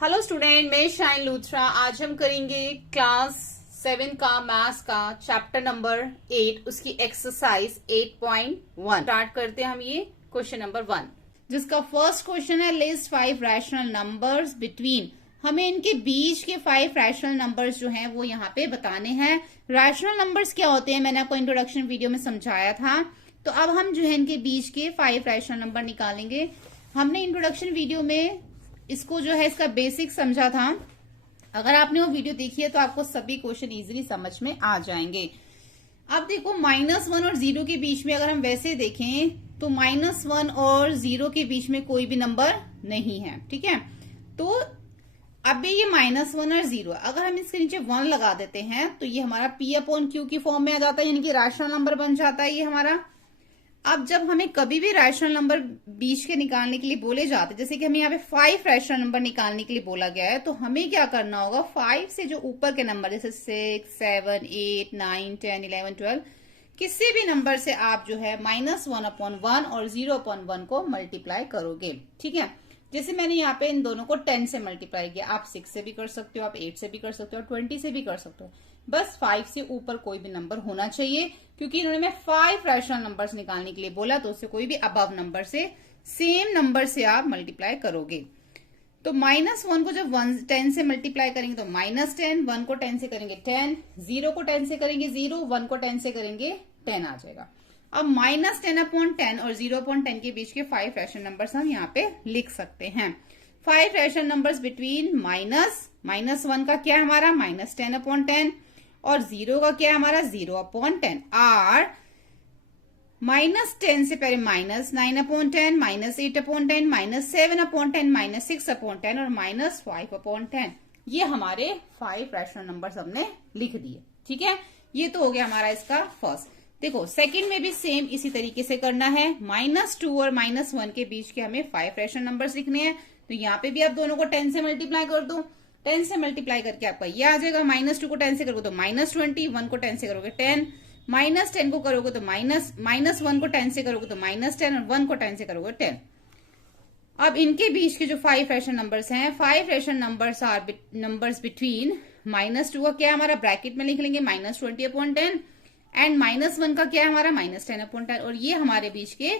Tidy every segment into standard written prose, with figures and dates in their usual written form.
Hello student, मैं shine Luthra. आज हम करेंगे क्लास 7 का मैथ्स का चैप्टर नंबर 8, उसकी एक्सरसाइज 8.1 स्टार्ट करते हैं हम ये क्वेश्चन नंबर 1, जिसका फर्स्ट क्वेश्चन है लिस्ट 5 रैशनल नंबर्स बिटवीन। हमें इनके बीच के 5 रैशनल नंबर्स जो हैं वो यहाँ पे बताने हैं। रैशनल नंबर्स क्या होते हैं मैंने आपको इंट्रोडक्शन वीडियो में समझाया था। तो अब हम जो है इनके बीच के 5 रैशनल नंबर निकालेंगे। हमने इंट्रोडक्शन वीडियो में इसको जो है इसका बेसिक समझा था। अगर आपने वो वीडियो देखी है तो आपको सभी क्वेश्चन इजीली समझ में आ जाएंगे। अब देखो -1 और 0 के बीच में अगर हम वैसे देखें तो -1 और 0 के बीच में कोई भी नंबर नहीं है, ठीक है। तो अब ये -1 और 0 अगर हम इसके नीचे 1 लगा देते हैं तो ये हमारा P/Q की फॉर्म में आ जाता है, यानी कि रैशनल नंबर बन जाता है ये हमारा। अब जब हमें कभी भी रैशनल नंबर बीच के निकालने के लिए बोले जाते, जैसे कि हमें यहाँ पे 5 रैशनल नंबर निकालने के लिए बोला गया है, तो हमें क्या करना होगा, 5 से जो ऊपर के नंबर जैसे 6, 7, 8, 9, 10, 11, 12 किसी भी नंबर से आप जो है -1/1 और 0/1 को मल्टीप्लाई करोगे, ठीक है। जैसे मैंने यहाँ पे इन दोनों को 10 से मल्टीप्लाई किया, आप 6 से भी कर सकते हो, आप 8 से भी कर सकते हो, 20 से भी कर सकते हो। बस 5 से ऊपर कोई भी नंबर होना चाहिए, क्योंकि इन्होंने मैं 5 रैशनल नंबर्स निकालने के लिए बोला, तो उससे कोई भी अबव नंबर से सेम नंबर से आप मल्टीप्लाई करोगे। तो -1 को जब 10 से मल्टीप्लाई करेंगे तो -10, 1 को 10 से करेंगे 10, 0 को 10 से करेंगे 0, 1 को 10 से करेंगे 10 आ जाएगा। अब -10/10 और 0/10 के बीच के 5 रैशनल नंबर्स हम यहाँ पे लिख सकते हैं। 5 रैशनल नंबर्स बिटवीन -1 का क्या है हमारा -10/10 और 0 का क्या है हमारा 0/10 आर -10 से पहले -9/10, -8/10, -7/10, -6/10 और -5/10। ये हमारे 5 रैशनल नंबर्स हमने लिख दिए, ठीक है। ये तो हो गया हमारा इसका फर्स्ट। देखो सेकंड में भी सेम इसी तरीके से करना है। -2 और -1 के बीच के हमें 5 रैशनल नंबर्स लिखने हैं। तो यहाँ पे भी आप दोनों को 10 से मल्टीप्लाई कर दो। 10 से मल्टीप्लाई करके आपका ये आ जाएगा। -2 को 10 से करोगे तो -20, 1 को 10 से करोगे 10, -10 को करोगे तो -1 को 10 से करोगे तो -10 और 1 को 10 से करोगे 10। अब इनके बीच के जो 5 रैशनल नंबर्स हैं, 5 rational numbers are numbers between -2 का क्या हमारा ब्रैकेट में लिख लेंगे -20/10 एंड -1 का क्या है हमारा -10/10 और ये हमारे बीच के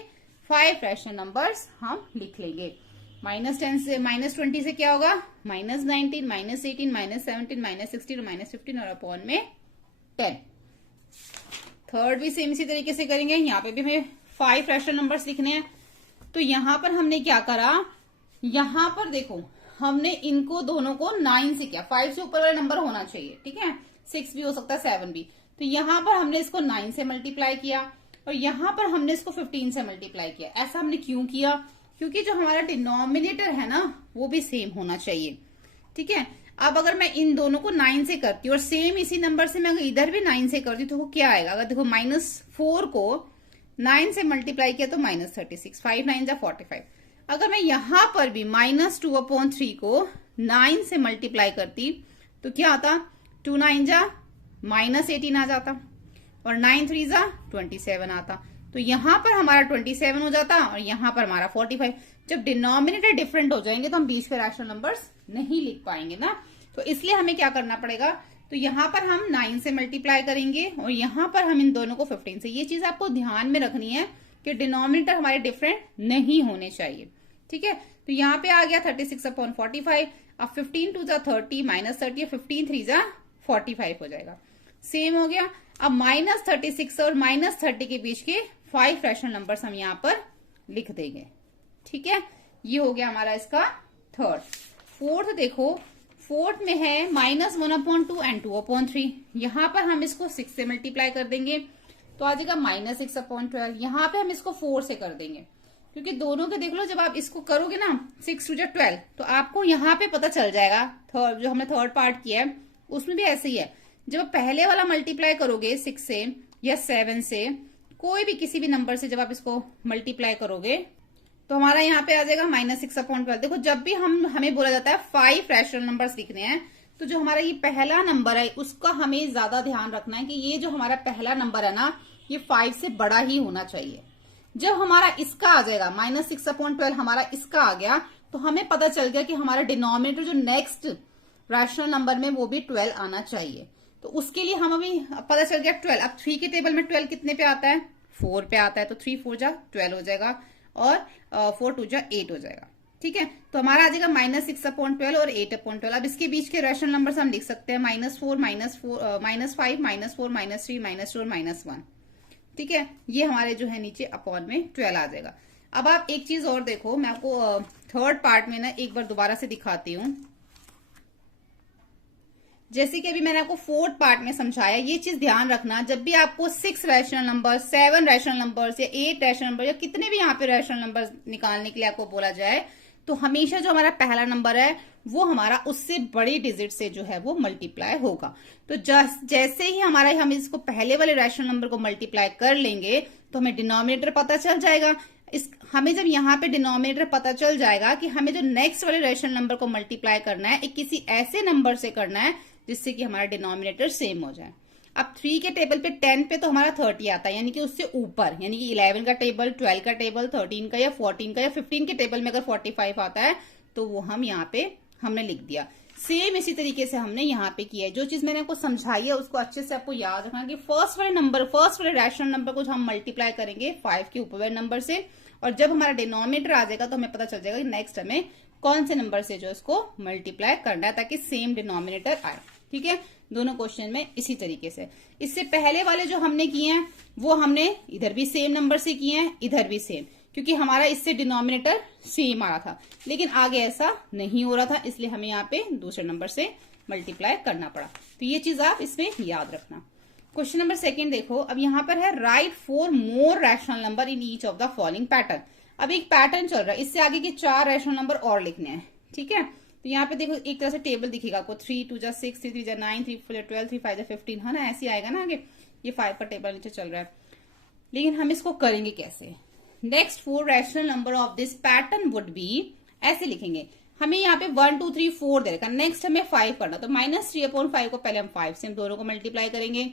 5 रैशनल नंबर्स हम लिख लेंगे। -10 से -20 से क्या होगा -19, -18, -17, -16 और -15 और अपॉन में 10। थर्ड भी सेम इसी तरीके से करेंगे। यहाँ पे भी हमें 5 रैशनल नंबर्स लिखने हैं। तो यहाँ पर हमने क्या करा, यहाँ पर देखो हमने इनको दोनों को 9 से किया। 5 से ऊपर वाला नंबर होना चाहिए, ठीक है। 6 भी हो सकता है, 7 भी। तो यहाँ पर हमने इसको 9 से मल्टीप्लाई किया और यहाँ पर हमने इसको 15 से मल्टीप्लाई किया। ऐसा हमने क्यों किया, क्योंकि जो हमारा डिनोमिनेटर है ना वो भी सेम होना चाहिए, ठीक है। अब अगर मैं इन दोनों को 9 से करती हूँ और सेम इसी नंबर से मैं अगर इधर भी 9 से करती हूँ तो वो क्या आएगा, अगर देखो -4 को 9 से मल्टीप्लाई किया तो -36, 5 9 जा 45। अगर मैं यहां पर भी -2/3 को 9 से मल्टीप्लाई करती तो क्या आता, 2 9 जा -18 आ जाता और 9 3 जा 27 आता। तो यहां पर हमारा 27 हो जाता और यहां पर हमारा 45। जब डिनोमिनेटर डिफरेंट हो जाएंगे तो हम बीच के रैशनल नंबर्स नहीं लिख पाएंगे ना। तो इसलिए हमें क्या करना पड़ेगा, तो यहां पर हम 9 से मल्टीप्लाई करेंगे और यहां पर हम इन दोनों को 15 से। ये चीज आपको ध्यान में रखनी है कि डिनोमिनेटर हमारे डिफरेंट नहीं होने चाहिए, ठीक है। तो यहाँ पे आ गया 36/45। अब 15 2 जा 30, -30 और 15 3 जा 45 हो जाएगा। सेम हो गया। अब -36 और -30 के बीच के 5 रैशनल नंबर्स हम यहाँ पर लिख देंगे, ठीक है। ये हो गया हमारा इसका थर्ड। फोर्थ देखो, फोर्थ में है -1/2 एंड 2/3। यहाँ पर हम इसको 6 से मल्टीप्लाई कर देंगे तो आ जाएगा -6/12। यहाँ पे हम इसको 4 से कर देंगे, क्योंकि दोनों के देख लो जब आप इसको करोगे ना 6 2 जा 12 तो आपको यहाँ पे पता चल जाएगा। थर्ड जो हमने थर्ड पार्ट किया है उसमें भी ऐसे ही है। जब पहले वाला मल्टीप्लाई करोगे 6 से या 7 से, कोई भी किसी भी नंबर से जब आप इसको मल्टीप्लाई करोगे तो हमारा यहाँ पे आ जाएगा -6/12। देखो जब भी हमें बोला जाता है 5 रैशनल नंबर्स लिखने हैं तो जो हमारा ये पहला नंबर है उसका हमें ज्यादा ध्यान रखना है कि ये जो हमारा पहला नंबर है ना ये 5 से बड़ा ही होना चाहिए। जब हमारा इसका आ जाएगा -6/12 हमारा इसका आ गया तो हमें पता चल गया कि हमारा डिनोमिनेटर जो नेक्स्ट रैशनल नंबर में वो भी 12 आना चाहिए। तो उसके लिए हम अभी पता चल गया 12। अब 3 के टेबल में 12 कितने पे आता है? 4 पे आता है। तो 3 4 जा 12 हो जाएगा और 4 2 जा 8 हो जाएगा। ठीक है, तो हमारा आ जाएगा -6/12 और 8/12। अब इसके बीच के रैशनल नंबर हम लिख सकते हैं -4 -5 -4 -3 -2 और -1। ठीक है, ये हमारे जो है नीचे अपॉन में 12 आ जाएगा। अब आप एक चीज और देखो, मैं आपको थर्ड पार्ट में ना एक बार दोबारा से दिखाती हूँ। जैसे कि अभी मैंने आपको फोर्थ पार्ट में समझाया, ये चीज ध्यान रखना, जब भी आपको 6 रैशनल नंबर, 7 रैशनल नंबर या 8 रैशनल नंबर या कितने भी यहाँ पे रैशनल नंबर निकालने के लिए आपको बोला जाए, तो हमेशा जो हमारा पहला नंबर है वो हमारा उससे बड़ी डिजिट से जो है वो मल्टीप्लाई होगा। तो जैसे ही हम इसको पहले वाले रैशनल नंबर को मल्टीप्लाई कर लेंगे तो हमें डिनोमिनेटर पता चल जाएगा। हमें जब यहाँ पे डिनोमिनेटर पता चल जाएगा कि हमें जो नेक्स्ट वाले रैशनल नंबर को मल्टीप्लाई करना है एक किसी ऐसे नंबर से करना है जिससे कि हमारा डिनोमिनेटर सेम हो जाए। अब 3 के टेबल पे 10 पे तो हमारा 30 आता है, यानी कि उससे ऊपर, यानी कि 11 का टेबल, 12 का टेबल, 13 का या 14 का या 15 के टेबल में अगर 45 आता है तो वो हम यहाँ पे हमने लिख दिया। सेम इसी तरीके से हमने यहाँ पे किया है। जो चीज मैंने आपको समझाई है उसको अच्छे से आपको याद रखना कि फर्स्ट वाले रैशनल नंबर को हम मल्टीप्लाई करेंगे 5 के ऊपर वाले नंबर से, और जब हमारा डिनोमिनेटर आ जाएगा तो हमें पता चल जाएगा कि नेक्स्ट हमें कौन से नंबर से जो इसको मल्टीप्लाई करना है ताकि सेम डिनोमिनेटर आए। ठीक है, दोनों क्वेश्चन में इसी तरीके से। इससे पहले वाले जो हमने किए हैं वो हमने इधर भी सेम नंबर से किए हैं, इधर भी सेम, क्योंकि हमारा इससे डिनोमिनेटर सेम आ रहा था। लेकिन आगे ऐसा नहीं हो रहा था, इसलिए हमें यहाँ पे दूसरे नंबर से मल्टीप्लाई करना पड़ा। तो ये चीज आप इसमें याद रखना। क्वेश्चन नंबर 2 देखो, अब यहाँ पर है right 4 more rational number in each of the following pattern. अब एक पैटर्न चल रहा है, इससे आगे के 4 रैशनल नंबर और लिखने हैं। ठीक है, तो यहाँ पे देखो एक तरह से टेबल दिखेगा आपको, 3 2 जा 6, 3 3 जा 9, 3 4 जा 12, 3 5 जा 15, है ना, ऐसे आएगा ना आगे। ये 5 का टेबल नीचे चल रहा है, लेकिन हम इसको करेंगे कैसे? Next 4 rational number of this pattern would be, ऐसे लिखेंगे। हमें यहाँ पे 1 2 3 4 दे रखा, नेक्स्ट हमें 5 करना, तो -3/5 को पहले हम 5 से हम दोनों को मल्टीप्लाई करेंगे,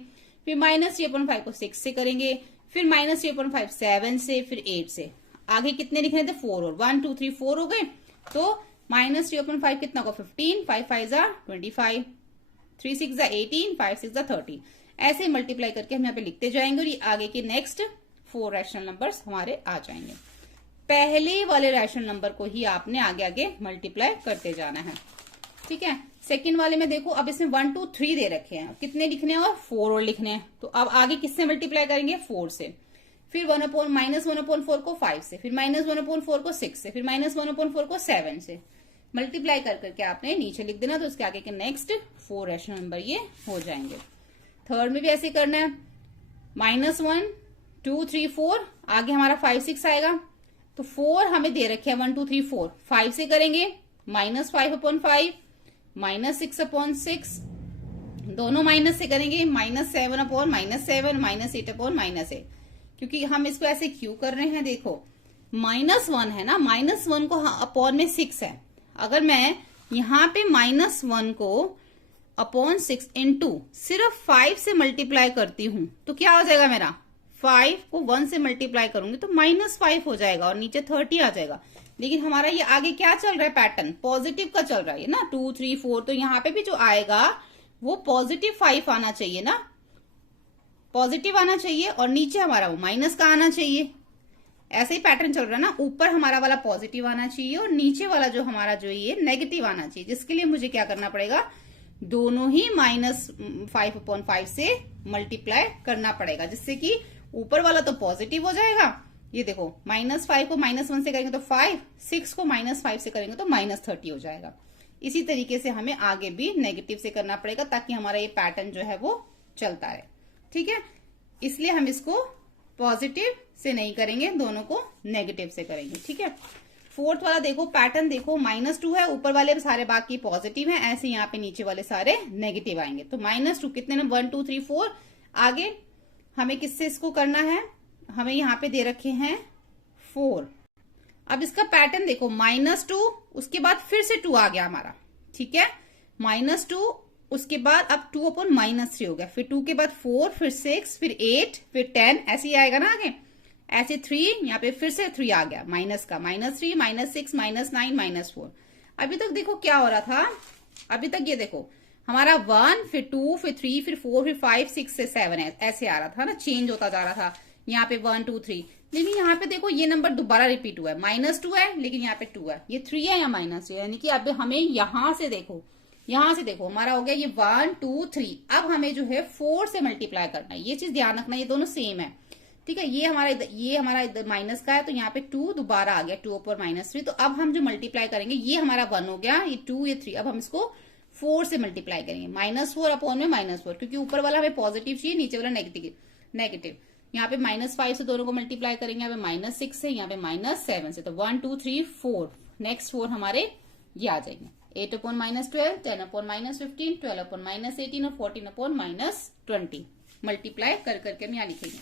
फिर -3/5 को 6 से करेंगे, फिर -3/5 7 से, फिर 8 से। आगे कितने लिखने थे? 4, और 1 2 3 4 हो गए। तो -3/5 कितना होगा? 15, 5 5 जा 25, 3 6 जा 18, 5 6 जा 30। ऐसे मल्टीप्लाई करके हम यहाँ पे लिखते जाएंगे और ये आगे के नेक्स्ट 4 रैशनल नंबर्स हमारे आ जाएंगे। पहले वाले रैशनल नंबर को ही आपने आगे आगे मल्टीप्लाई करते जाना है। ठीक है, सेकंड वाले में देखो, अब इसमें 1 2 3 दे रखे हैं, कितने लिखने हैं? और 4 और लिखने हैं। तो अब आगे किससे मल्टीप्लाई करेंगे? 4 से। फिर -1/4 को 5 से, फिर -1/4 को 6 से, फिर -1/4 को 7 से मल्टीप्लाई कर करके आपने नीचे लिख देना। तो उसके आगे के नेक्स्ट 4 रैशनल नंबर ये हो जाएंगे। थर्ड में भी ऐसे करना है, -1 2 3 4, आगे हमारा 5 6 आएगा। तो 4 हमें दे रखे हैं, 1 2 3 4, 5 से करेंगे -5/5, -6/6, दोनों माइनस से करेंगे, -7/-7, -8/-8। क्योंकि हम इसको ऐसे क्यों कर रहे हैं? देखो -1 है ना, -1 को अपॉन में 6 है। अगर मैं यहाँ पे -1 को अपॉन 6 इंटू सिर्फ 5 से मल्टीप्लाई करती हूं तो क्या हो जाएगा मेरा? 5 को 1 से मल्टीप्लाई करूंगी तो -5 हो जाएगा और नीचे 30 आ जाएगा। लेकिन हमारा ये आगे क्या चल रहा है? पैटर्न पॉजिटिव का चल रहा है ना, 2 3 4। तो यहाँ पे भी जो आएगा वो +5 आना चाहिए ना, पॉजिटिव आना चाहिए, और नीचे हमारा वो माइनस का आना चाहिए। ऐसे ही पैटर्न चल रहा है ना, ऊपर हमारा वाला पॉजिटिव आना चाहिए और नीचे वाला जो हमारा जो ये नेगेटिव आना चाहिए, जिसके लिए मुझे क्या करना पड़ेगा? दोनों ही -5/5 से मल्टीप्लाई करना पड़ेगा, जिससे कि ऊपर वाला तो पॉजिटिव हो जाएगा। ये देखो, -5 को -1 से करेंगे तो 5, 6 को -5 से करेंगे तो -30 हो जाएगा। इसी तरीके से हमें आगे भी नेगेटिव से करना पड़ेगा ताकि हमारा ये पैटर्न जो है वो चलता रहे। ठीक है, इसलिए हम इसको पॉजिटिव से नहीं करेंगे, दोनों को नेगेटिव से करेंगे। ठीक है, फोर्थ वाला देखो, पैटर्न देखो, -2 है, ऊपर वाले सारे बाकी पॉजिटिव हैं, ऐसे यहाँ पे नीचे वाले सारे नेगेटिव आएंगे। तो -2 कितने ना, 1 2 3 4। आगे हमें किससे इसको करना है? हमें यहाँ पे दे रखे हैं 4। अब इसका पैटर्न देखो, -2, उसके बाद फिर से 2 आ गया हमारा। ठीक है, -2, उसके बाद अब 2/-3 हो गया, फिर 2 के बाद 4, फिर 6, फिर 8, फिर 10, ऐसे ही आएगा ना आगे। ऐसे 3, यहाँ पे फिर से 3 आ गया माइनस का, -3, -6, -9, -4। अभी तक देखो क्या हो रहा था, अभी तक ये देखो हमारा 1 फिर 2 फिर 3 फिर 4 फिर 5 6 से 7 ऐसे आ रहा था ना, चेंज होता जा रहा था। यहाँ पे 1 2 3, लेकिन यहाँ पे देखो ये नंबर दोबारा रिपीट हुआ है, -2 है लेकिन यहाँ पे 2 है, ये 3 है या -3 है, यानी कि अब हमें यहाँ से देखो हमारा हो गया ये 1 2 3। अब हमें जो है 4 से मल्टीप्लाई करना है, ये चीज ध्यान रखना, ये दोनों सेम है, ठीक है। ये हमारा इधर माइनस का है, तो यहाँ पे 2 दोबारा आ गया, 2 ऊपर -3। तो अब हम जो मल्टीप्लाई करेंगे ये हमारा 1 हो गया, ये 2 ये 3। अब हम इसको 4 से मल्टीप्लाई करेंगे, -4 अपॉन में -4, क्योंकि ऊपर वाला हमें पॉजिटिव चाहिए, नीचे वाला नेगेटिव। यहाँ पे -5 से दोनों को मल्टीप्लाई करेंगे, यहाँ पे -6 से, यहाँ पे -7 से। तो 1 2 3 4, नेक्स्ट 4 हमारे ये आ जाएंगे। 8 अपॉन -12, 10 अपॉन -15, 12 अपॉन -18 और 14 अपॉन -20 मल्टीप्लाई कर करके हम यहाँ लिखेंगे।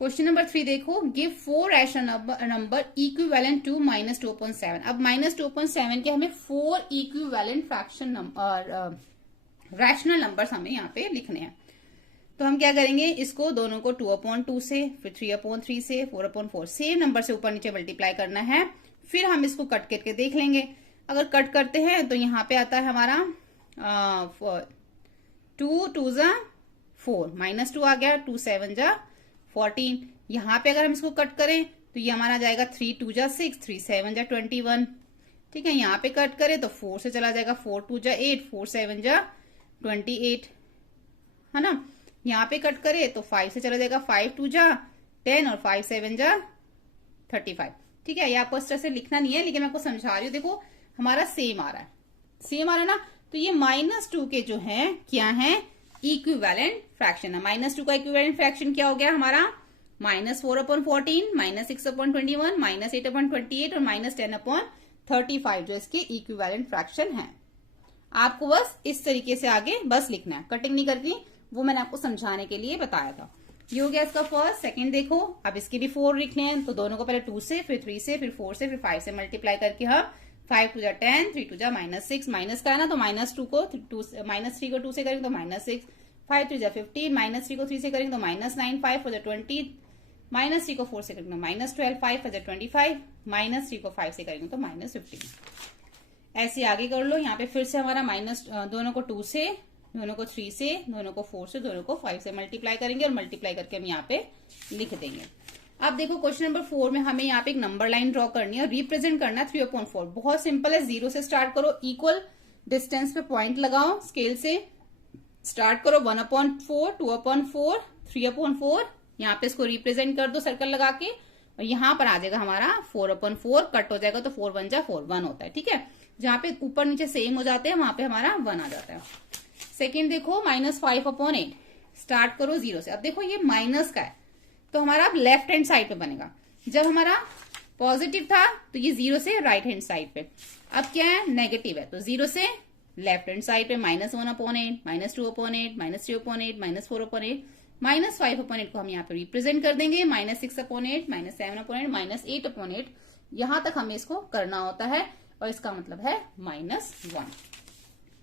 क्वेश्चन नंबर 3 देखो, give 4 rational number equivalent to -2/7। अब -2/7 के हमें 4 equivalent fraction number rational numbers हमें यहाँ पे लिखने हैं। तो हम क्या करेंगे, इसको दोनों को 2/2 से, फिर 3/3 से, 4/4 सेम नंबर से ऊपर नीचे मल्टीप्लाई करना है। फिर हम इसको कट करके देख लेंगे। अगर कट करते हैं तो यहाँ पे आता है हमारा 2 2 जा 4, -2 आ गया, 2 7 जा 14। यहाँ पे अगर हम इसको कट करें तो ये हमारा जाएगा 3 2 जा 6, 3 7 जा 21, ठीक है। यहाँ पे कट करें तो 4 से चला जाएगा, 4 2 जा 8, 4 7 जा 28, है ना। यहाँ पे कट करें तो 5 से चला जाएगा, 5 2 जा 10 और 5 7 जा 35, ठीक है। ये आपको इस तरह से लिखना नहीं है, लेकिन मैं आपको समझा रही हूँ। देखो हमारा सेम आ रहा है ना। तो ये -2 के जो है क्या है, इक्विवेलेंट फ्रैक्शन है। -2 का इक्विवेलेंट फ्रैक्शन क्या हो गया हमारा, -4/14, -6/21, -8/28 और -10/35 जो इसके इक्विवेलेंट फ्रैक्शन है। आपको बस इस तरीके से आगे बस लिखना है, कटिंग नहीं करनी, वो मैंने आपको समझाने के लिए बताया था। ये हो गया इसका फर्स्ट। सेकंड देखो, अब इसके भी 4 लिखने हैं, तो दोनों को पहले 2 से, फिर 3 से, फिर 4 से, फिर 5 से मल्टीप्लाई करके हम 5 2 जा 10, 3 2 जा -6, माइनस का है ना, तो -3 को 2 से करेंगे तो -6, 5 3 जा 15, -3 को 3 से करेंगे तो -9, 5 4 जा 20, -3 को 4 से करेंगे तो -12, 5 4 जा 25, -3 को 5 से करेंगे तो -15। ऐसे आगे कर लो। यहाँ पे फिर से हमारा दोनों को 2 से, दोनों को 3 से, दोनों को 4 से, दोनों को 5 से मल्टीप्लाई करेंगे और मल्टीप्लाई करके हम यहाँ पे लिख देंगे। अब देखो क्वेश्चन नंबर 4 में हमें यहाँ पे एक नंबर लाइन ड्रॉ करनी है और रिप्रेजेंट करना है 3/4। बहुत सिंपल है, 0 से स्टार्ट करो, इक्वल डिस्टेंस पे पॉइंट लगाओ, स्केल से स्टार्ट करो, 1/4, 2/4, 3/4, यहाँ पे इसको रिप्रेजेंट कर दो सर्कल लगा के, और यहाँ पर आ जाएगा हमारा 4/4, कट हो जाएगा तो 4 1 जा 4, 1 होता है, ठीक है। जहाँ पे ऊपर नीचे सेम हो जाते हैं वहां पे हमारा 1 आ जाता है। सेकेंड देखो, -5/8, स्टार्ट करो 0 से। अब देखो ये माइनस का है, तो हमारा अब लेफ्ट हैंड साइड पे बनेगा। जब हमारा पॉजिटिव था तो ये 0 से राइट हैंड साइड पे, अब क्या है, नेगेटिव है, तो 0 से लेफ्ट हैंड साइड पे -1/8, -2/8, -3/8, -4/8, -5/8 को हम यहाँ पे रिप्रेजेंट कर देंगे, -6/8, -7/8, -8/8। यहां तक हमें इसको करना होता है, और इसका मतलब है -1,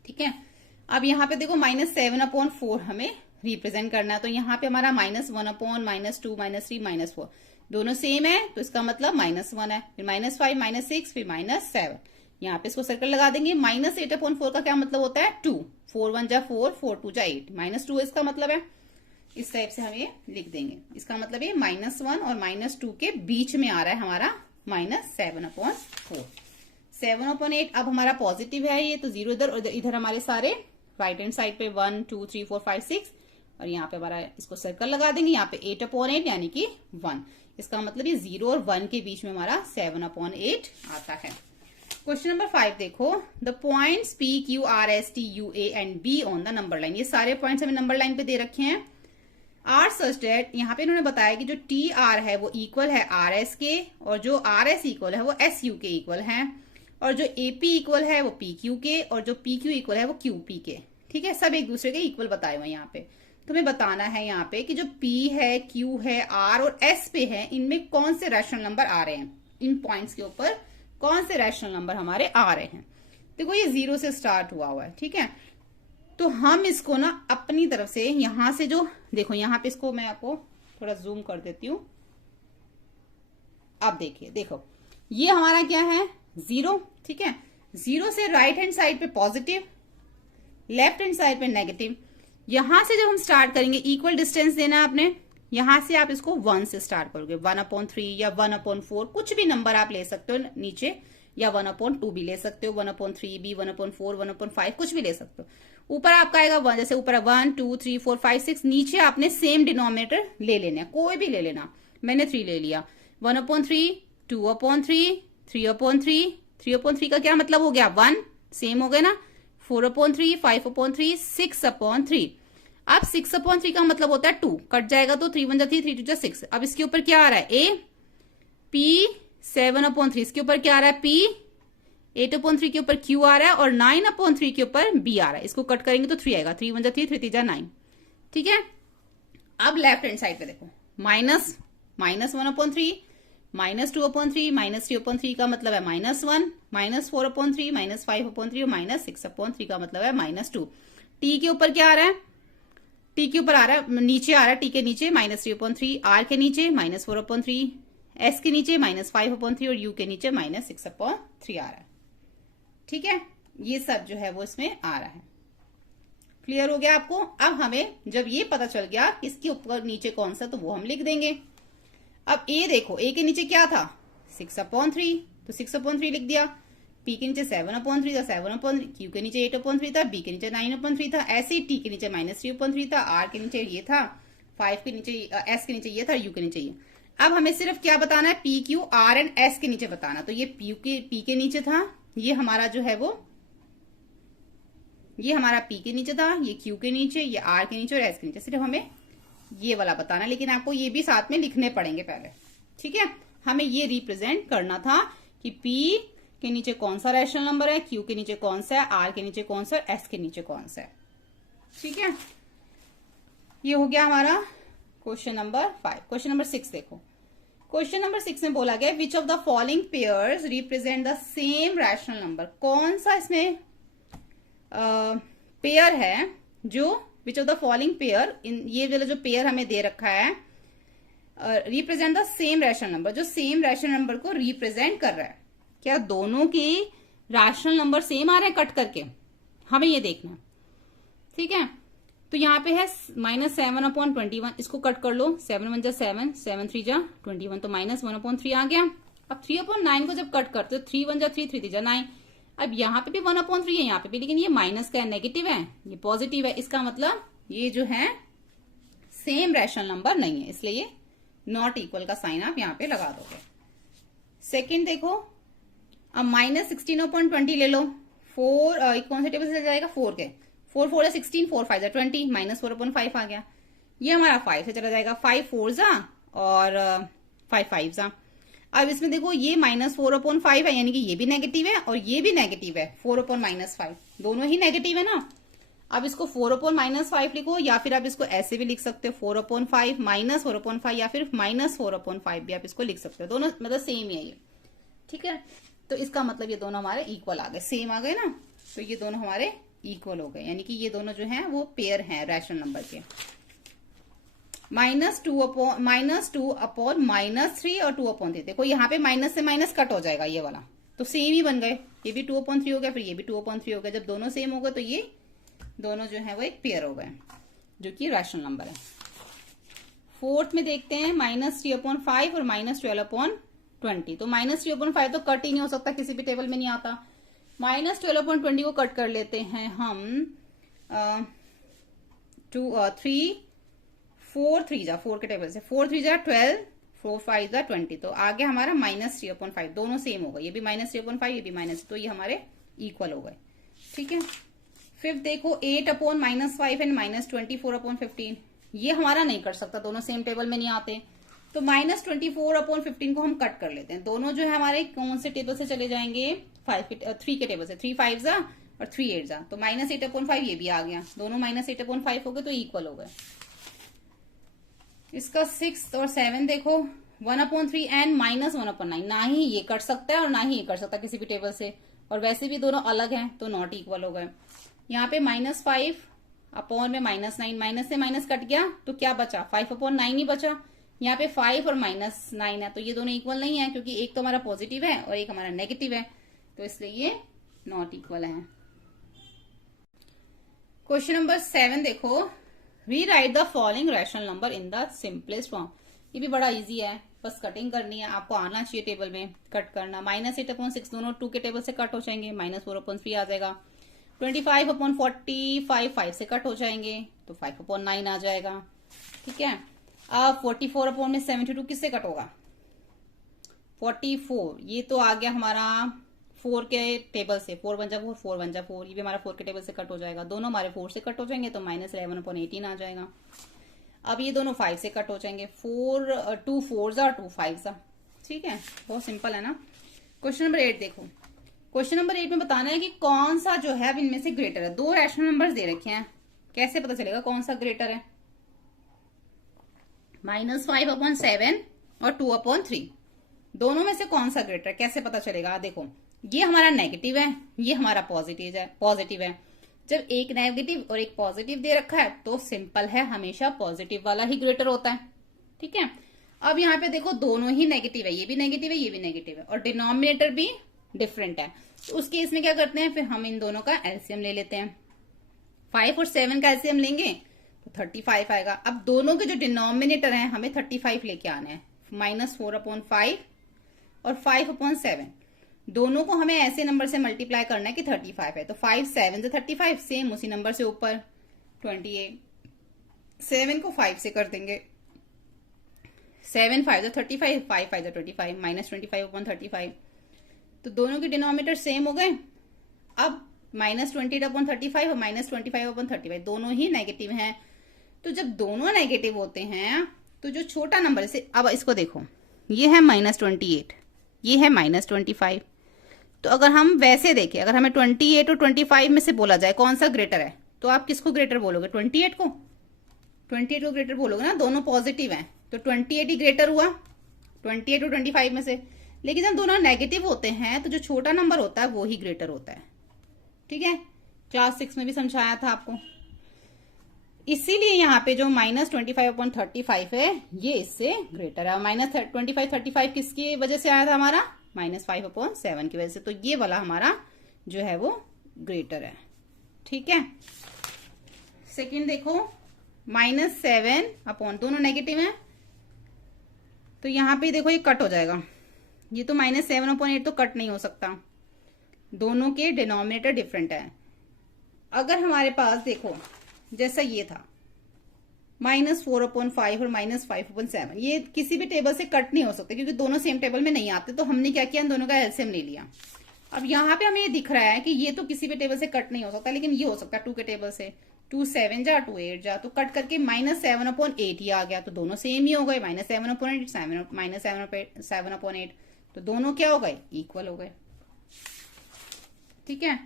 ठीक है। अब यहाँ पे देखो -7/4 हमें रिप्रेजेंट करना है, तो यहाँ पे हमारा -1/, -2, -3, -4 दोनों सेम है, तो इसका मतलब -1 है, फिर -5, -6, फिर -7। यहाँ पे इसको सर्कल लगा देंगे। -8/4 का क्या मतलब होता है, 2, 4 1 जा 4, 4 2 जा 8, -2 इसका मतलब है। इस टाइप से हम ये लिख देंगे। इसका मतलब ये -1 और -2 के बीच में आ रहा है हमारा -7/4। 7/8 अब हमारा पॉजिटिव है ये, तो 0 इधर और इधर हमारे सारे राइट हैंड साइड पे 1 2 3 4 5 6, और यहाँ पे हमारा इसको सर्कल लगा देंगे। यहाँ पे 8/8 यानी कि 1, इसका मतलब ये 0 और 1 के बीच में हमारा 7/8 आता है। क्वेश्चन नंबर 5 देखो, the points P Q R S T U A and B on the number line. ये सारे पॉइंट्स हमें नंबर लाइन पे दे रखे हैं। आर सच डेट, यहाँ पे इन्होंने बताया कि जो TR है वो इक्वल है RS के, और जो RS इक्वल है वो SU के इक्वल है, और जो AP इक्वल है वो PQ के, और जो PQ इक्वल है वो QP के, ठीक है। सब एक दूसरे के इक्वल बताए हुए यहाँ पे। तुम्हें बताना है यहाँ पे कि जो P है, Q है, R और S पे है, इनमें कौन से रैशनल नंबर आ रहे हैं, इन पॉइंट्स के ऊपर कौन से रैशनल नंबर हमारे आ रहे हैं। देखो ये 0 से स्टार्ट हुआ है, ठीक है। तो हम इसको ना अपनी तरफ से यहां से जो देखो, यहाँ पे इसको मैं आपको थोड़ा जूम कर देती हूँ, अब देखिए, देखो ये हमारा क्या है 0, ठीक है। 0 से राइट हैंड साइड पे पॉजिटिव, लेफ्ट हैंड साइड पे नेगेटिव। यहां से जब हम स्टार्ट करेंगे, इक्वल डिस्टेंस देना है आपने, यहां से आप इसको 1 से स्टार्ट करोगे, 1/3 या 1/4, कुछ भी नंबर आप ले सकते हो नीचे, या 1/2 भी ले सकते हो, 1/3 भी, 1/4, 1/5 कुछ भी ले सकते हो। ऊपर आपका आएगा 1, जैसे ऊपर 1 2 3 4 5 6, नीचे आपने सेम डिनोमिनेटर ले लेना है, कोई भी ले लेना। मैंने 3 ले लिया, 1/3, 2/3, 3/3, 3/3 का क्या मतलब हो गया 1, सेम हो गया ना, 4/3, 5/3, 6/3। अब 6/3 का मतलब होता है 2, कट जाएगा तो 3 1 जा 3, 3 2 जा 6। अब इसके ऊपर क्या आ रहा है a, p 7/3, इसके ऊपर क्या आ रहा है p, 8/3 के ऊपर q आ रहा है, और 9/3 के ऊपर b आ रहा है। इसको कट करेंगे तो 3 आएगा, 3 1 जा 3, 3 3 जा 9, ठीक है। अब लेफ्ट हैंड साइड पे देखो, माइनस 1/3, -2/3, -3/3 का मतलब है -1, -4/3, -5/3 और -6/3 का मतलब है -2। t के ऊपर क्या आ रहा है, t के ऊपर आ रहा है, नीचे आ रहा है, t के नीचे -3/3, r के नीचे -4/3, s के नीचे -5/3 और u के नीचे -6/3 आ रहा है, ठीक है। ये सब जो है वो इसमें आ रहा है। क्लियर हो गया आपको। अब हमें जब ये पता चल गया इसके ऊपर नीचे कौन सा, तो वो हम लिख देंगे। अब a देखो, a के नीचे क्या था 6/3, तो 6/3 लिख दिया। p के नीचे 7/3 था, 7/3, q के नीचे 8/3 था, b के नीचे 9/3 था, ऐसे ही t के नीचे -3/3 था, r के नीचे ये था, 5 के नीचे, s के नीचे ये था, u के नीचे ये। अब हमें सिर्फ क्या बताना है, p q r and s के नीचे बताना। तो ये p के नीचे था, ये हमारा जो है वो, ये हमारा p के नीचे था, ये q के नीचे, ये r के नीचे और s के नीचे। सिर्फ हमें ये वाला बताना, लेकिन आपको ये भी साथ में लिखने पड़ेंगे पहले, ठीक है। हमें ये रिप्रेजेंट करना था कि p के नीचे कौन सा रैशनल नंबर है, q के नीचे कौन सा है, r के नीचे कौन सा है, s के नीचे कौन सा है, ठीक है। ये हो गया हमारा क्वेश्चन नंबर 5। क्वेश्चन नंबर 6 देखो, क्वेश्चन नंबर 6 में बोला गया which of the following pairs represent the same rational number. कौन सा इसमें पेयर है जो, which of the following pair, ये वाला जो पेयर हमें दे रखा है, represent the same rational number, जो सेम रैशनल नंबर को रिप्रेजेंट कर रहा है। क्या दोनों के रैशनल नंबर सेम आ रहे हैं कट करके, हमें ये देखना, ठीक है। तो यहाँ पे है -7/21, इसको कट कर लो, 7 1 जा 7, 7 3 जा 21, तो -1/3 आ गया। अब 3/9 को जब कट करते हो, 3 1 जा 3, 3 3 जा 9। अब यहाँ पे भी 1/3 है, यहाँ पे भी, लेकिन ये माइनस का है, नेगेटिव है, ये पॉजिटिव है, इसका मतलब ये जो है सेम रैशनल नंबर नहीं है, इसलिए ये नॉट इक्वल का साइन आप यहाँ पे लगा दोगे। सेकेंड देखो, अब -16/20 ले लो, 4 कौन से टेबल से जाएगा, 4 के, 4 4 16, 4 5 20, -4/5 आ गया। ये हमारा 5 से चला जाएगा, 5 4 जा और 5 5 जा। अब इसमें देखो ये -4/5 है, यानी कि ये भी नेगेटिव है और ये भी नेगेटिव है, 4/-5 दोनों ही नेगेटिव है ना। अब इसको 4/-5 लिखो, या फिर आप इसको ऐसे भी लिख सकते हो, 4/5 -4/5, या फिर -4/5 भी आप इसको लिख सकते हो, दोनों मतलब सेम ही है ये, ठीक है। तो इसका मतलब ये दोनों हमारे इक्वल आ गए, सेम आ गए ना, तो ये दोनों हमारे इक्वल हो गए, यानी कि ये दोनों जो हैं वो पेयर हैं रैशनल नंबर के। -2/-3 और 2/3, देखो यहाँ पे माइनस से माइनस कट हो जाएगा ये वाला, तो सेम ही बन गए, ये भी 2/3 हो गया, फिर ये भी 2/3 हो गया। जब दोनों सेम हो गए तो ये दोनों जो है वो एक पेयर हो गए, जो कि रैशनल नंबर है। फोर्थ में देखते हैं -3/5 और -12/20, तो -3/5 तो कट ही नहीं हो सकता, किसी भी टेबल में नहीं आता। -12/20 को कट कर लेते हैं हम, 4 3 जा 4 के टेबल से, 4 3 जा 12, 4 5 जा 20, तो आगे हमारा -3/5, दोनों सेम हो गए, ये भी -3/5, ये भी माइनस, तो ये हमारे इक्वल हो गए, ठीक है। फिफ्थ देखो 8/-5 एंड -24/15, ये हमारा नहीं कर सकता, दोनों सेम टेबल में नहीं आते, तो -24/15 को हम कट कर लेते हैं। दोनों जो है हमारे कौन से टेबल से चले जाएंगे, 3 के टेबल से, 3 5 जा और 3 8 जा, तो -8/5 ये भी आ गया, दोनों -8/5 हो गए, तो इक्वल हो गए। इसका 6 और 7 देखो, 1/3 एंड -1/9, ना ही ये कट सकता है और ना ही ये कट सकता किसी भी टेबल से, और वैसे भी दोनों अलग हैं, तो नॉट इक्वल हो गए। यहाँ पे -5 अपॉन में -9, माइनस से माइनस कट गया, तो क्या बचा, 5/9 ही बचा, यहाँ पे 5 और -9 है, तो ये दोनों इक्वल नहीं है क्योंकि एक तो हमारा पॉजिटिव है और एक हमारा नेगेटिव है, तो इसलिए ये नॉट इक्वल है। क्वेश्चन नंबर 7 देखो, री right the following rational number in the simplest form. ये भी बड़ा इजी है, बस कटिंग करनी है, आपको आना चाहिए टेबल में कट करना। -8/6 दोनों 2 के टेबल से कट हो जाएंगे, -4/3 आ जाएगा। 25/45 5 से कट हो जाएंगे, तो 5/9 आ जाएगा। ठीक है, अब 44/72 किससे कट होगा? 44, ये तो आ गया हमारा 4 के टेबल से, 4 बन जा 4, 4 बन जा 4, ये भी हमारा 4 के टेबल से कट हो जाएगा। दोनों हमारे 4 से कट हो जाएंगे, तो -11/18 आ जाएगा। अब ये दोनों 5 से कट हो जाएंगे, 2 4 और 2 5। ठीक है, बहुत सिंपल है ना। क्वेश्चन नंबर 8 देखो, क्वेश्चन नंबर 8 में बताना है कि कौन सा जो है अब इनमें से ग्रेटर है। 2 रैशनल नंबर्स दे रखे हैं, कैसे पता चलेगा कौन सा ग्रेटर है? -5/7 और 2/3, दोनों में से कौन सा ग्रेटर है, कैसे पता चलेगा? देखो, ये हमारा नेगेटिव है, ये हमारा पॉजिटिव है। जब एक नेगेटिव और एक पॉजिटिव दे रखा है तो सिंपल है, हमेशा पॉजिटिव वाला ही ग्रेटर होता है। ठीक है, अब यहाँ पे देखो दोनों ही नेगेटिव है, ये भी नेगेटिव है, ये भी नेगेटिव है, और डिनोमिनेटर भी डिफरेंट है। तो उस केस में क्या करते हैं, फिर हम इन दोनों का एलसीएम ले लेते हैं। 5 और 7 का एलसीएम लेंगे तो 35 आएगा। अब दोनों के जो डिनोमिनेटर है हमें 35 लेके आने हैं। -4/5 और 5/7, दोनों को हमें ऐसे नंबर से मल्टीप्लाई करना है कि 35 है, तो 5 7 से 35, सेम उसी नंबर से ऊपर 28। 7 को 5 से कर देंगे, 7 5 35, 5 5 25, -25/35। तो दोनों के डिनोमिनेटर सेम हो गए। अब -20/35 और -25/35 दोनों ही नेगेटिव हैं। तो जब दोनों नेगेटिव होते हैं तो जो छोटा नंबर से, अब इसको देखो, ये है -28, ये है -25। तो अगर हम वैसे देखें, अगर हमें 28 और 25 में से बोला जाए कौन सा ग्रेटर है, तो आप किसको ग्रेटर बोलोगे? 28 को। 28 को ग्रेटर बोलोगे ना, दोनों पॉजिटिव हैं, तो 28 ही ग्रेटर हुआ 28 और 25 में से। लेकिन जब दोनों नेगेटिव होते हैं तो जो छोटा नंबर होता है वो ही ग्रेटर होता है। ठीक है, क्लास 6 में भी समझाया था आपको। इसीलिए यहाँ पे जो -25/35 है ये इससे ग्रेटर है। -25/35 किसकी वजह से आया था? हमारा -5/7 की वजह से। तो ये वाला हमारा जो है वो ग्रेटर है। ठीक है, सेकंड देखो, -7 दोनों नेगेटिव है, तो यहाँ पे देखो ये कट हो जाएगा। ये तो -7/8 तो कट नहीं हो सकता, दोनों के डिनोमिनेटर डिफरेंट है। अगर हमारे पास देखो जैसा ये था -4/5 और -5/7, ये किसी भी टेबल से कट नहीं हो सकते क्योंकि दोनों सेम टेबल में नहीं आते। तो हमने क्या किया, इन दोनों का एलसीएम ले लिया। अब यहाँ पे हमें ये दिख रहा है कि ये तो किसी भी टेबल से कट नहीं हो सकता, लेकिन ये हो सकता है 2 के टेबल से। 2 7 जा 2 8 जा, तो कट करके -7/8 ही आ गया, तो दोनों सेम ही हो गए। -7/8 -7/8, तो दोनों क्या हो गए? इक्वल हो गए। ठीक है,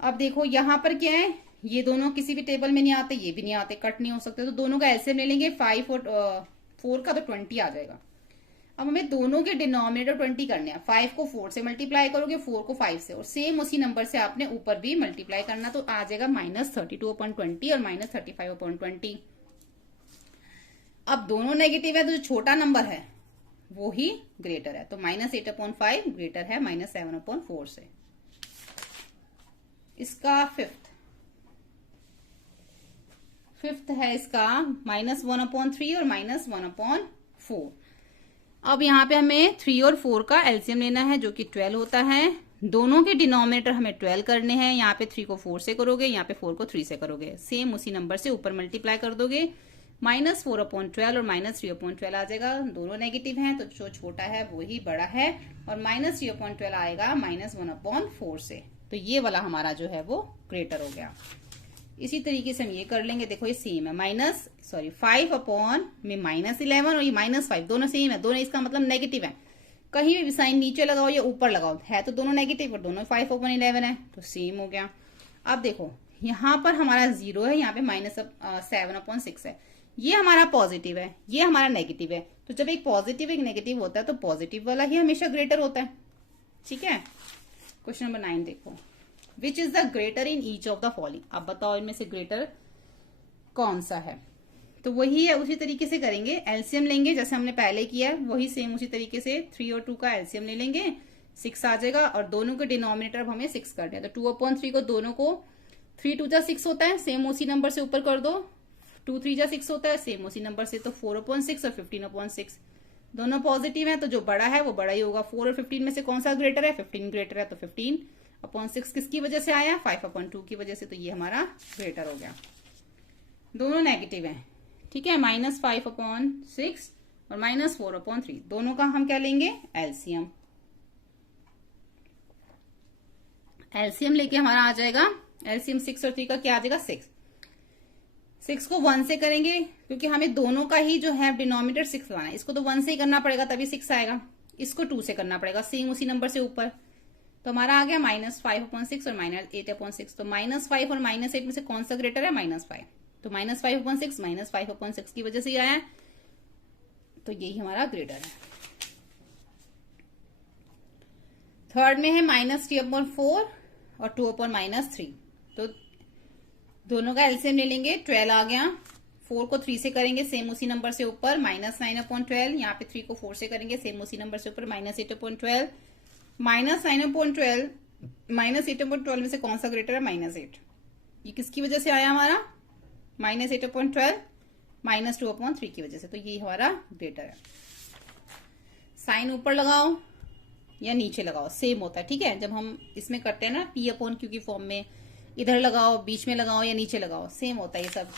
अब देखो यहाँ पर क्या है, ये दोनों किसी भी टेबल में नहीं आते, ये भी नहीं आते, कट नहीं हो सकते, तो दोनों का एलसीएम ले लेंगे। 5 और 4 का तो 20 आ जाएगा। अब हमें दोनों के डिनोमिनेटर 20 करने हैं। 5 को 4 से मल्टीप्लाई करोगे, 4 को 5 से, और सेम उसी नंबर से आपने ऊपर भी मल्टीप्लाई करना, तो आ जाएगा -32/20 और -35/20। अब दोनों नेगेटिव है तो जो छोटा नंबर है वो ही ग्रेटर है, तो -8/5 ग्रेटर है -7/4 से। इसका फिफ्थ है इसका -1/3 और -1/4। अब यहाँ पे हमें 3 और 4 का एलसीएम लेना है जो कि 12 होता है। दोनों के डिनोमिनेटर हमें 12 करने हैं। यहाँ पे 3 को 4 से करोगे, यहाँ पे 4 को 3 से करोगे, सेम उसी नंबर से ऊपर मल्टीप्लाई कर दोगे। -4/12 और -3/12 आ जाएगा। दोनों नेगेटिव हैं तो जो छोटा है वो ही बड़ा है, और -3/12 आएगा -1/4 से। तो ये वाला हमारा जो है वो ग्रेटर हो गया। इसी तरीके से हम ये कर लेंगे। देखो ये सेम है, 5/11 और ये -5 दोनों सेम है, दोनों इसका मतलब नेगेटिव है। कहीं भी साइन नीचे लगाओ या ऊपर लगाओ, है तो दोनों नेगेटिव और दोनों 5/11 है, तो सेम हो गया। अब देखो यहाँ पर हमारा 0 है, यहाँ पे -7/6 है। ये हमारा पॉजिटिव है, ये हमारा नेगेटिव है। तो जब एक पॉजिटिव एक नेगेटिव होता है तो पॉजिटिव वाला ही हमेशा ग्रेटर होता है। ठीक है, क्वेश्चन नंबर 9 देखो, which is the greater in each of the following. अब बताओ इनमें से ग्रेटर कौन सा है। तो वही है, उसी तरीके से करेंगे। एलसीएम लेंगे जैसे हमने पहले किया, वही सेम उसी तरीके से 3 और 2 का एलसीएम ले लेंगे, 6 आ जाएगा। और दोनों के डिनोमिनेटर अब हमें 6 करने हैं, तो 2/3 को दोनों को 3 2 जा 6 होता है, सेम उसी नंबर से ऊपर कर दो। 2 3 जा 6 होता है, सेम उसी नंबर से, तो 4/6 और 15/6 दोनों पॉजिटिव है, तो जो बड़ा है वो बड़ा ही होगा। 4 और 15 में से कौन सा ग्रेटर है? 15 ग्रेटर है, तो 15/6 किसकी वजह से आया? 5/2 की वजह से, तो ये हमारा ग्रेटर हो गया। दोनों नेगेटिव है, ठीक है, -5/6 और -4/3 दोनों का हम क्या लेंगे? एलसीएम। एलसीएम लेके हमारा आ जाएगा, एलसीएम 6 और 3 का क्या आ जाएगा? 6 को 1 से करेंगे, क्योंकि हमें दोनों का ही जो है डिनोमिनेटर 6 लाना है। इसको तो 1 से ही करना पड़ेगा, तभी 6 आएगा। इसको 2 से करना पड़ेगा, सेम उसी नंबर से ऊपर। तो हमारा आ गया -5/6 और -8/6। तो -5 और -8 में से कौन सा ग्रेटर है? -5। तो -5/6 -5/6 की वजह से ही आया है, तो यही हमारा ग्रेटर है। थर्ड में है -3/4 और 2/-3। तो दोनों का एलसीएम ले लेंगे, 12 आ गया। 4 को 3 से करेंगे, सेम उसी नंबर से ऊपर, -9/12। यहाँ पे 3 को 4 से करेंगे, सेम उसी नंबर से ऊपर, -8/12। -9/12 -8/12 में से कौन सा ग्रेटर है? -8। ये किसकी वजह से आया हमारा? -8/12 -2/3 की वजह से, तो ये हमारा ग्रेटर है। साइन ऊपर लगाओ या नीचे लगाओ, सेम होता है, ठीक है। जब हम इसमें करते हैं ना P/Q की फॉर्म में, इधर लगाओ, बीच में लगाओ या नीचे लगाओ, सेम होता है ये सब।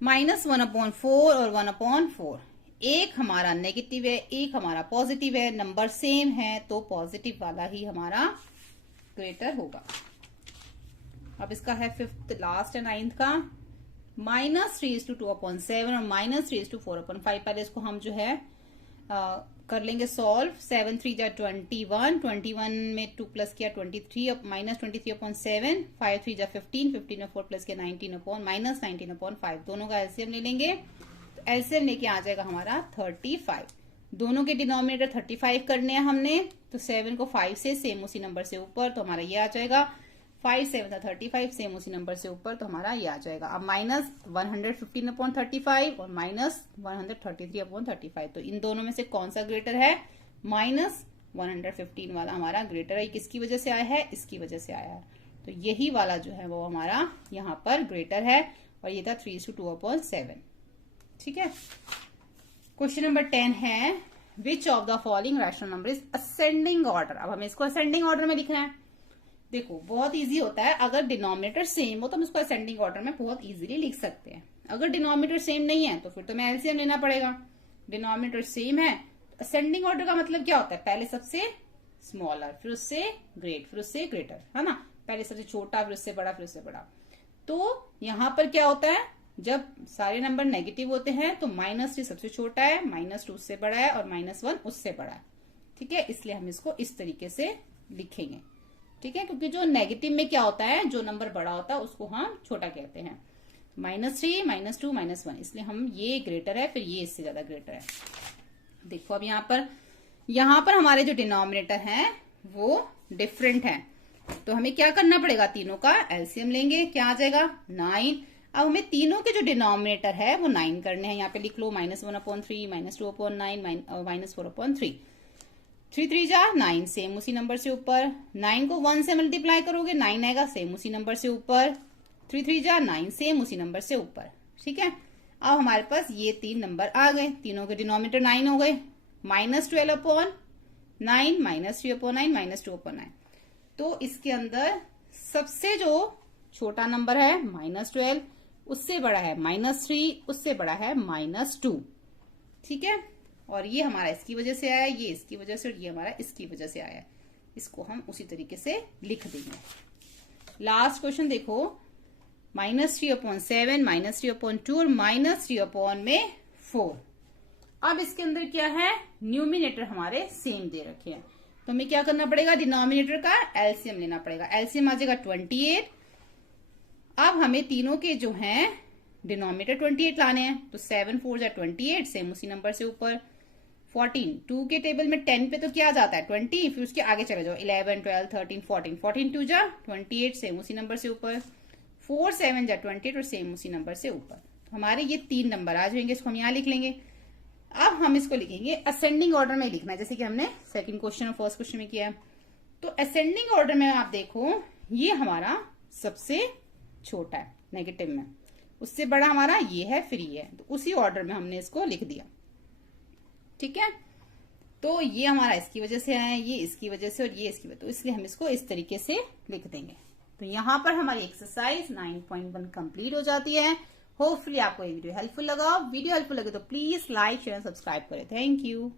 -1/4 और 1/4, एक हमारा नेगेटिव है, एक हमारा पॉजिटिव है, नंबर सेम है, तो पॉजिटिव वाला ही हमारा ग्रेटर होगा। अब इसका है 5th लास्ट है 9th का, -3:2/7 और -3:4/5। पहले इसको हम जो है कर लेंगे सॉल्व। 7 3 जा 21, 21 में 2 प्लस किया 23, अब -23/7, 5 3 जा 15, 15 में 4 प्लस किया 19/5। दोनों का एलसीएम ले लेंगे, तो एलसीएम लेके आ जाएगा हमारा 35। दोनों के डिनोमिनेटर 35 करने हैं हमने, तो 7 को 5 से, सेम उसी नंबर से ऊपर, तो हमारा ये आ जाएगा 5 7 35, सेम उसी नंबर से ऊपर, तो हमारा ये आ जाएगा। अब -115/35 और -133/35, तो इन दोनों में से कौन सा ग्रेटर है? -115 वाला हमारा ग्रेटर है। किसकी वजह से आया है? इसकी वजह से आया है, तो यही वाला जो है वो हमारा यहाँ पर ग्रेटर है, और ये था 3:2/7, ठीक है। क्वेश्चन नंबर 10 है, which of the following rational number is ascending order. अब हमें इसको असेंडिंग ऑर्डर में लिखना है। देखो बहुत इजी होता है, अगर डिनोमिनेटर सेम हो तो हम इसको असेंडिंग ऑर्डर में बहुत इजीली लिख सकते हैं। अगर डिनोमिनेटर सेम नहीं है तो फिर तो मैं एलसीएम लेना पड़ेगा। डिनोमिनेटर सेम है, असेंडिंग ऑर्डर का मतलब क्या होता है? पहले सबसे स्मॉलर, फिर उससे ग्रेट, फिर उससे ग्रेटर, है ना। पहले सबसे छोटा, फिर उससे बड़ा, फिर उससे बड़ा। तो यहां पर क्या होता है, जब सारे नंबर नेगेटिव होते हैं तो -3 सबसे छोटा है, -2 उससे बड़ा है और -1 उससे बड़ा है, ठीक है। इसलिए हम इसको इस तरीके से लिखेंगे, ठीक है, क्योंकि जो नेगेटिव में क्या होता है, जो नंबर बड़ा होता है उसको हम छोटा कहते हैं। -3 -2 -1, इसलिए हम ये ग्रेटर है, फिर ये इससे ज्यादा ग्रेटर है। देखो अब यहाँ पर हमारे जो डिनोमिनेटर हैं वो डिफरेंट हैं, तो हमें क्या करना पड़ेगा? तीनों का एलसीएम लेंगे, क्या आ जाएगा? 9। अब हमें तीनों के जो डिनोमिनेटर है वो 9 करने हैं। यहाँ पे लिख लो -1/3 -2/9 -4/3। 3 3 जा 9, सेम उसी नंबर से ऊपर। 9 को 1 से मल्टीप्लाई करोगे 9 आएगा, सेम उसी नंबर से ऊपर। 3 3 जा 9, सेम उसी नंबर से ऊपर, ठीक है। अब हमारे पास ये 3 नंबर आ गए, तीनों के डिनोमिनेटर 9 हो गए। -12/9 -3/9 -2/9। तो इसके अंदर सबसे जो छोटा नंबर है -12, उससे बड़ा है -3, उससे बड़ा है -2, ठीक है। और ये हमारा इसकी वजह से आया, ये इसकी वजह से, और ये हमारा इसकी वजह से आया। इसको हम उसी तरीके से लिख देंगे। लास्ट क्वेश्चन देखो, -3/7 -3/2 और -3/4। अब इसके अंदर क्या है? न्यूमिनेटर हमारे सेम दे रखे हैं, तो हमें क्या करना पड़ेगा? डिनोमिनेटर का एलसीएम लेना पड़ेगा। एलसीएम आ जाएगा 28। अब हमें तीनों के जो हैं डिनोमिनेटर 28 लाने हैं, तो 7 4 जा 28, सेम उसी नंबर से ऊपर। 14, 2 के टेबल में 10 पे तो क्या जाता है? 20, फिर उसके आगे चले जाओ 11 12 13 14, 14 2 जा 28, सेम उसी नंबर से ऊपर। 4 7 जा 28 और सेम उसी नंबर से ऊपर। तो हमारे ये 3 नंबर आ जाएंगे, इसको हम यहाँ लिख लेंगे। अब हम इसको लिखेंगे असेंडिंग ऑर्डर में लिखना है, जैसे कि हमने सेकंड क्वेश्चन और फर्स्ट क्वेश्चन में किया है। तो असेंडिंग ऑर्डर में आप देखो ये हमारा सबसे छोटा है नेगेटिव में, उससे बड़ा हमारा ये है, फिर ये है, तो उसी ऑर्डर में हमने इसको लिख दिया। ठीक है, तो ये हमारा इसकी वजह से आया, ये इसकी वजह से और ये इसकी वजह, तो इसलिए हम इसको इस तरीके से लिख देंगे। तो यहाँ पर हमारी एक्सरसाइज 9.1 कंप्लीट हो जाती है। होपफुली आपको ये वीडियो हेल्पफुल लगा। वीडियो हेल्पफुल लगे तो प्लीज लाइक शेयर सब्सक्राइब करें। Thank you.